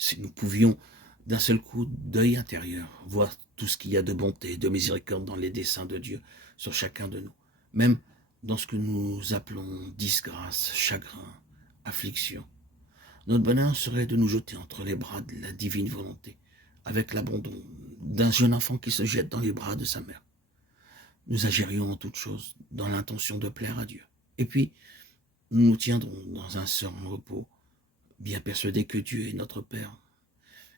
Si nous pouvions d'un seul coup d'œil intérieur voir tout ce qu'il y a de bonté, de miséricorde dans les desseins de Dieu sur chacun de nous, même dans ce que nous appelons disgrâce, chagrin, affliction, notre bonheur serait de nous jeter entre les bras de la divine volonté, avec l'abandon d'un jeune enfant qui se jette dans les bras de sa mère. Nous agirions en toutes choses dans l'intention de plaire à Dieu. Et puis, nous nous tiendrons dans un seul repos, bien persuadés que Dieu est notre Père,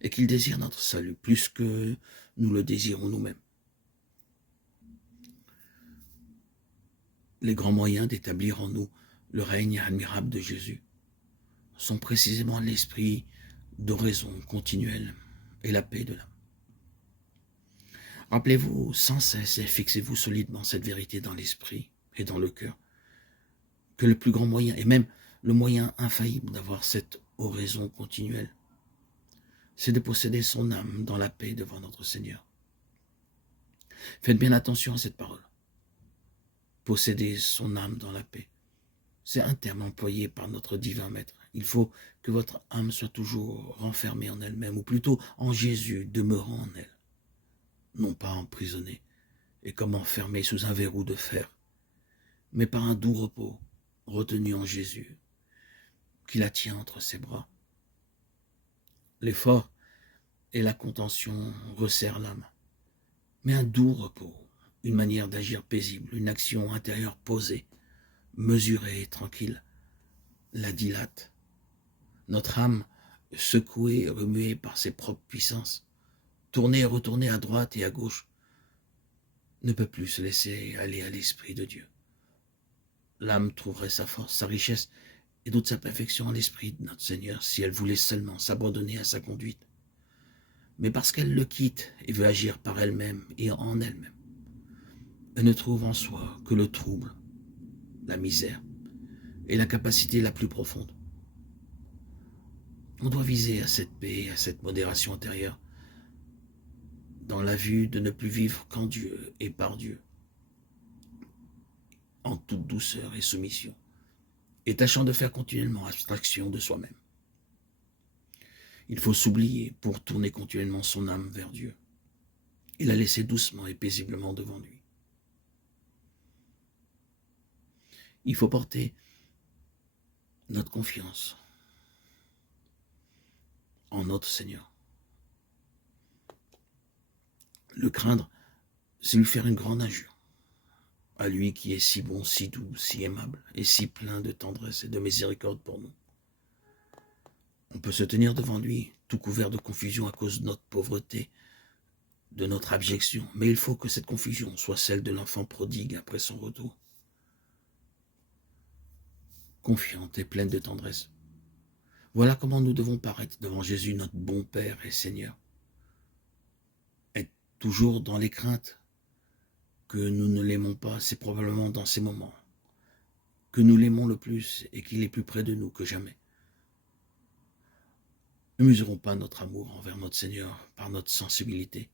et qu'il désire notre salut plus que nous le désirons nous-mêmes. Les grands moyens d'établir en nous le règne admirable de Jésus sont précisément l'esprit d'oraison continuelle et la paix de l'âme. Rappelez-vous sans cesse et fixez-vous solidement cette vérité dans l'esprit et dans le cœur, que le plus grand moyen, et même le moyen infaillible d'avoir cette oraison continuelle, c'est de posséder son âme dans la paix devant notre Seigneur. Faites bien attention à cette parole. Posséder son âme dans la paix. C'est un terme employé par notre divin maître. Il faut que votre âme soit toujours renfermée en elle-même, ou plutôt en Jésus, demeurant en elle. Non pas emprisonnée et comme enfermée sous un verrou de fer, mais par un doux repos, retenu en Jésus, qui la tient entre ses bras. L'effort et la contention resserrent l'âme, mais un doux repos, une manière d'agir paisible, une action intérieure posée, mesurée et tranquille, la dilate. Notre âme, secouée et remuée par ses propres puissances, tournée et retournée à droite et à gauche, ne peut plus se laisser aller à l'Esprit de Dieu. L'âme trouverait sa force, sa richesse et toute sa perfection en l'Esprit de notre Seigneur si elle voulait seulement s'abandonner à sa conduite. Mais parce qu'elle le quitte et veut agir par elle-même et en elle-même, elle ne trouve en soi que le trouble, la misère et l'incapacité la plus profonde. On doit viser à cette paix, à cette modération intérieure, dans la vue de ne plus vivre qu'en Dieu et par Dieu, en toute douceur et soumission, et tâchant de faire continuellement abstraction de soi-même. Il faut s'oublier pour tourner continuellement son âme vers Dieu et la laisser doucement et paisiblement devant lui. Il faut porter notre confiance en notre Seigneur. Le craindre, c'est lui faire une grande injure. À lui qui est si bon, si doux, si aimable et si plein de tendresse et de miséricorde pour nous. On peut se tenir devant lui, tout couvert de confusion à cause de notre pauvreté, de notre abjection, mais il faut que cette confusion soit celle de l'enfant prodigue après son retour. Confiante et pleine de tendresse. Voilà comment nous devons paraître devant Jésus, notre bon Père et Seigneur. Être toujours dans les craintes que nous ne l'aimons pas, c'est probablement dans ces moments que nous l'aimons le plus et qu'il est plus près de nous que jamais. Ne mesurons pas notre amour envers notre Seigneur par notre sensibilité.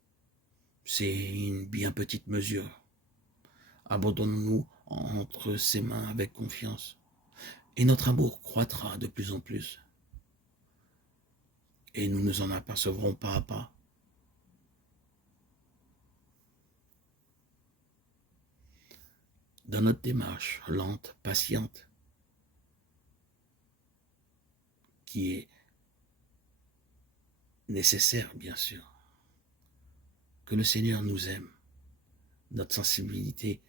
C'est une bien petite mesure. Abandonnons-nous entre ses mains avec confiance et notre amour croîtra de plus en plus. Et nous nous en apercevrons pas à pas. Dans notre démarche lente, patiente, qui est nécessaire, bien sûr, que le Seigneur nous aime, notre sensibilité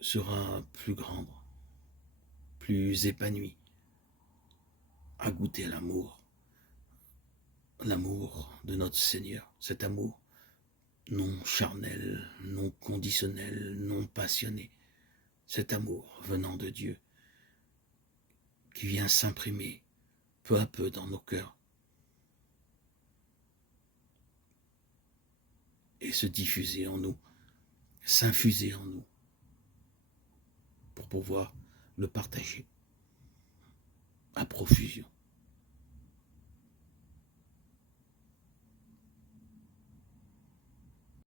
sera plus grande, plus épanouie, à goûter l'amour de notre Seigneur, cet amour non charnel, non conditionnel, non passionné, cet amour venant de Dieu qui vient s'imprimer peu à peu dans nos cœurs et se diffuser en nous, s'infuser en nous pour pouvoir le partager à profusion.